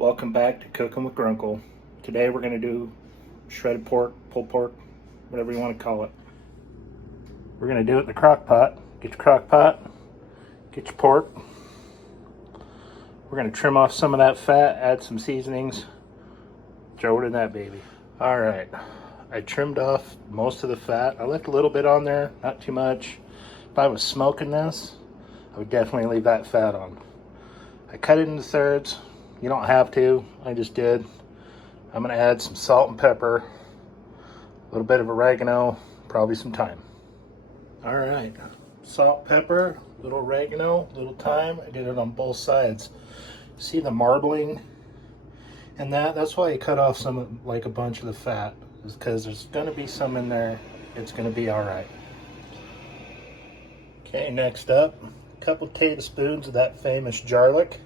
Welcome back to Cooking with Grunkle. Today we're going to do shredded pork, pulled pork, whatever you want to call it. We're going to do it in the crock pot. Get your crock pot, get your pork. We're going to trim off some of that fat, add some seasonings, throw it in that baby. All right, I trimmed off most of the fat. I left a little bit on there, not too much. If I was smoking this, I would definitely leave that fat on. I cut it into thirds. You don't have to, I just did. I'm gonna add some salt and pepper, a little bit of oregano, probably some thyme. All right, salt, pepper, little oregano, little thyme. I did it on both sides. See the marbling and that's why I cut off some, like a bunch of the fat, is because there's gonna be some in there. It's gonna be all right. Okay, next up, a couple tablespoons of that famous garlic.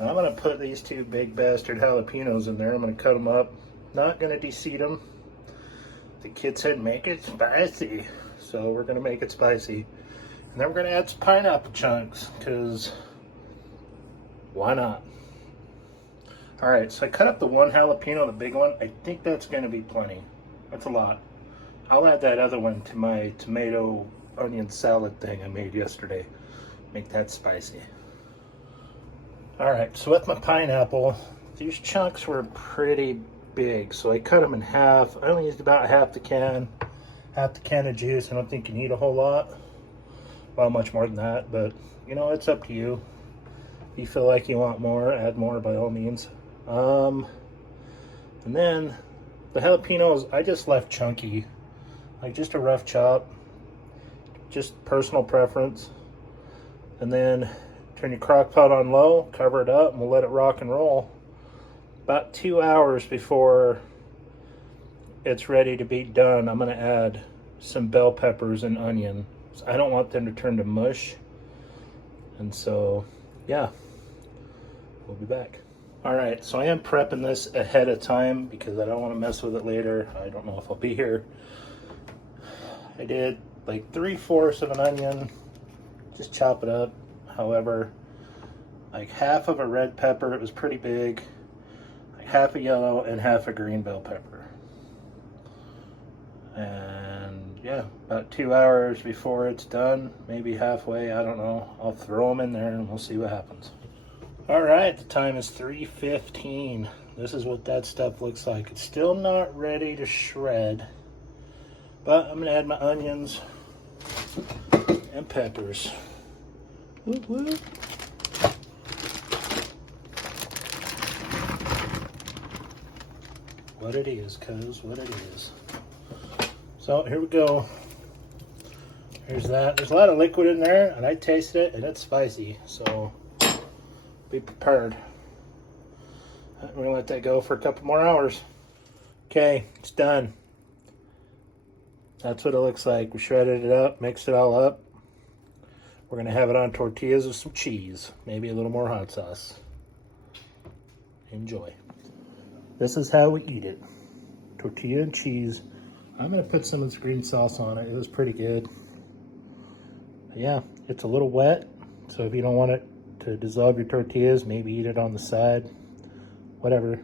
I'm going to put these two big bastard jalapenos in there. I'm going to cut them up. Not going to deseed them. The kid said make it spicy. So we're going to make it spicy. And then we're going to add some pineapple chunks, because why not? Alright, so I cut up the one jalapeno, the big one. I think that's going to be plenty. That's a lot. I'll add that other one to my tomato onion salad thing I made yesterday. Make that spicy. Alright, so with my pineapple, these chunks were pretty big, so I cut them in half. I only used about half the can of juice. I don't think you need a whole lot. Well, much more than that, but you know, it's up to you. If you feel like you want more, add more by all means. And then the jalapenos, I just left chunky, like just a rough chop, just personal preference. And then turn your crock pot on low, cover it up, and we'll let it rock and roll. About 2 hours before it's ready to be done, I'm going to add some bell peppers and onion. I don't want them to turn to mush. And so, yeah, we'll be back. All right, so I am prepping this ahead of time because I don't want to mess with it later. I don't know if I'll be here. I did like 3/4 of an onion, just chop it up. However, like half of a red pepper, it was pretty big, like half a yellow and half a green bell pepper. And yeah, about 2 hours before it's done, maybe halfway, I don't know. I'll throw them in there and we'll see what happens. All right, the time is 3:15. This is what that stuff looks like. It's still not ready to shred, but I'm gonna add my onions and peppers. Whoop, whoop. What it is, cuz, what it is. So here we go. Here's that. There's a lot of liquid in there, and I tasted it, and it's spicy, so be prepared. We're gonna let that go for a couple more hours. Okay, it's done. That's what it looks like. We shredded it up, mixed it all up. We're gonna have it on tortillas with some cheese, maybe a little more hot sauce. Enjoy. This is how we eat it. Tortilla and cheese. I'm gonna put some of this green sauce on it. It was pretty good. But yeah, it's a little wet, so if you don't want it to dissolve your tortillas, maybe eat it on the side. Whatever.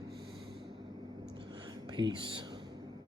Peace.